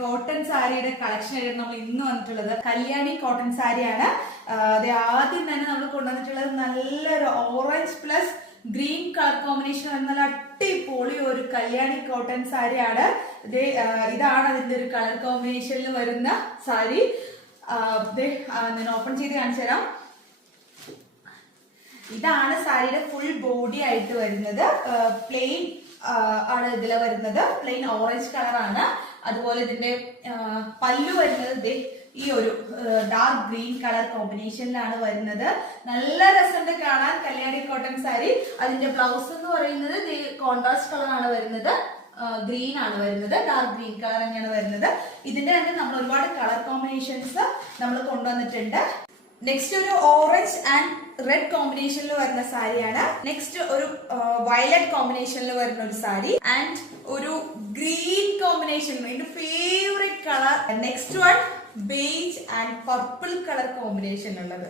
Cotton സാരിയുടെ collection ആയിട്ട് നമ്മൾ ഇന്ന് വന്നിട്ടുള്ളത് കല്യാണി കോട്ടൺ സാരിയാണ്. അത് ആദ്യം തന്നെ നമ്മൾ കൊണ്ടുവന്നിട്ടുള്ളത് നല്ലൊരു orange plus green colour combination നല്ല അടിപൊളി ഒരു കല്യാണി കോട്ടൺ സാരിയാണ്. ഇതാണ് അതിന്റെ ഒരു കളർ കോമ്പിനേഷനിൽ വരുന്ന സാരി. ഞാൻ ഓപ്പൺ ചെയ്ത് കാണിച്ചു തരാം. ഇതാണ് സാരിയുടെ ഫുൾ ബോഡി ആയിട്ട് വരുന്നത്. പ്ലെയിൻ ആണ് ഇതില് വരുന്നത്. പ്ലെയിൻ ഓറഞ്ച് കളറാണ്. അതുപോലെ ഇതിന്റെ പല്ലു വരുന്നത് ഈ ഒരു ഡാർക്ക് ഗ്രീൻ കളർ കോമ്പിനേഷനിലാണ് വരുന്നത്. നല്ല രസമുണ്ട് കാണാൻ കല്യാണി കോട്ടൺ സാരി. അതിന്റെ ബ്ലൗസ് എന്ന് പറയുന്നത് കോൺട്രാസ്റ്റ് കളർ ആണ് വരുന്നത്. ഗ്രീൻ ആണ് വരുന്നത്. ഡാർക്ക് ഗ്രീൻ കളർ തന്നെയാണ് വരുന്നത്. ഇതിന്റെ തന്നെ നമ്മൾ ഒരുപാട് കളർ കോമ്പിനേഷൻസ് നമ്മൾ കൊണ്ടുവന്നിട്ടുണ്ട്. നെക്സ്റ്റ് ഒരു ഓറഞ്ച് ആൻഡ് റെഡ് കോമ്പിനേഷനിൽ വരുന്ന സാരിയാണ്. നെക്സ്റ്റ് ഒരു വയലറ്റ് കോമ്പിനേഷനിൽ വരുന്ന ഒരു സാരി ആൻഡ് ഒരു ഗ്രീൻ കോമ്പിനേഷൻ, എന്റെ favourite colour. Next one beige and purple colour combination ഉള്ളത്.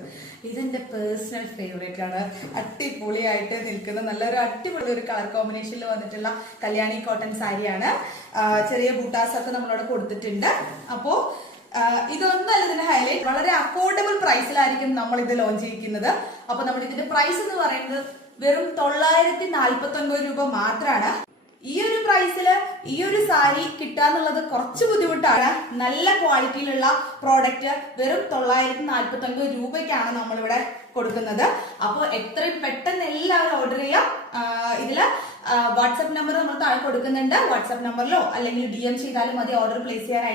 ഇതെന്റെ പേഴ്സണൽ ഫേവറേറ്റ് ആണ്. അടിപൊളിയായിട്ട് നിൽക്കുന്ന നല്ലൊരു അടിപൊളി ഒരു കളർ കോമ്പിനേഷനിൽ വന്നിട്ടുള്ള കല്യാണി കോട്ടൺ സാരിയാണ്. ചെറിയ ബൂട്ടാസ് ഒക്കെ നമ്മളവിടെ കൊടുത്തിട്ടുണ്ട്. അപ്പോ ഇതൊന്നല്ല ഇതിന്റെ ഹൈലൈറ്റ്. വളരെ അഫോർഡബിൾ പ്രൈസിലായിരിക്കും നമ്മൾ ഇത് ലോഞ്ച് ചെയ്യിക്കുന്നത്. അപ്പൊ നമ്മൾ ഇതിന്റെ പ്രൈസ് എന്ന് പറയുന്നത് വെറും 949 രൂപ മാത്രമാണ്. ഈ ഒരു പ്രൈസിൽ ഈ ഒരു സാരി കിട്ടാന്നുള്ളത് കുറച്ച് ബുദ്ധിമുട്ടാണ്. നല്ല ക്വാളിറ്റിയിലുള്ള പ്രോഡക്റ്റ് വെറും 949 രൂപയ്ക്കാണ് നമ്മളിവിടെ കൊടുക്കുന്നത്. അപ്പോൾ എത്രയും പെട്ടെന്ന് എല്ലാവരും ഓർഡർ ചെയ്യാം. ഇതില് വാട്സ്ആപ്പ് നമ്പർ നമ്മൾ താഴെ കൊടുക്കുന്നുണ്ട്. വാട്സ്ആപ്പ് നമ്പറിലോ അല്ലെങ്കിൽ DM ചെയ്താലും മതി ഓർഡർ പ്ലേസ് ചെയ്യാനായിട്ട്.